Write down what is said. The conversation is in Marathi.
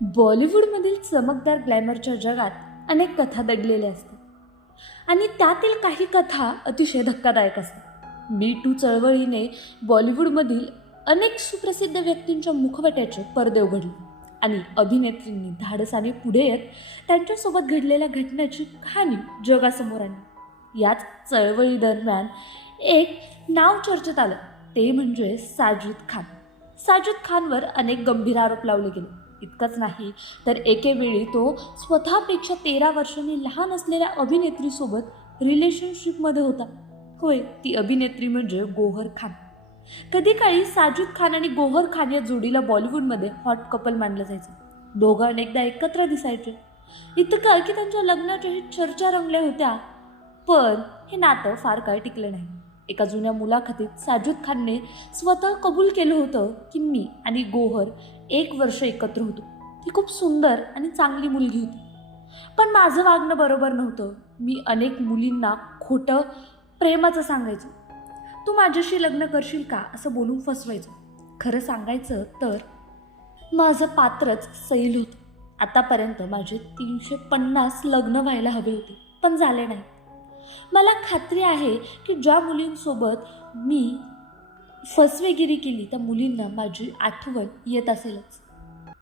बॉलिवूडमधील चमकदार ग्लॅमरच्या जगात अनेक कथा दडलेल्या असतात आणि त्यातील काही कथा अतिशय धक्कादायक असतात. मी टू चळवळीने बॉलिवूडमधील अनेक सुप्रसिद्ध व्यक्तींच्या मुखवट्याचे पडदे उघडले आणि अभिनेत्रींनी धाडसाने पुढे येत त्यांच्यासोबत घडलेल्या घटनेची कहाणी जगासमोर आणली. याच चळवळी दरम्यान एक नाव चर्चेत आलं, ते म्हणजे साजिद खान. साजिद खानवर अनेक गंभीर आरोप लावले गेले. इतकंच नाही तर एकेवेळी तो स्वतःपेक्षा 13 वर्षांनी लहान असलेल्या अभिनेत्रीसोबत रिलेशनशिपमध्ये होता. होय, ती अभिनेत्री म्हणजे गौहर खान. कधी काळी साजिद खान आणि गौहर खान या जोडीला बॉलिवूडमध्ये हॉट कपल मानलं जायचं. दोघं अनेकदा एकत्र दिसायचे. इतकं की त्यांच्या लग्नाच्याही चर्चा रंगल्या होत्या. पण हे नातं फार काळ टिकलं नाही. एका जुन्या मुलाखतीत साजिद खानने स्वतः कबूल केलं होतं की मी आणि गौहर 1 वर्ष एकत्र होतो. ती खूप सुंदर आणि चांगली मुलगी होती, पण माझं वागणं बरोबर नव्हतं. मी अनेक मुलींना खोटं प्रेमाचं सांगायचं. तू माझ्याशी लग्न करशील का असं बोलून फसवायचं. खरं सांगायचं तर माझं पात्रच सैल होतं. आतापर्यंत माझे 350 लग्न व्हायला हवे होते, पण झाले नाही. मला खात्री आहे की ज्या मुलींसोबत मी फसवेगिरी केली त्या मुलींना माझी आठवण येत असेलच.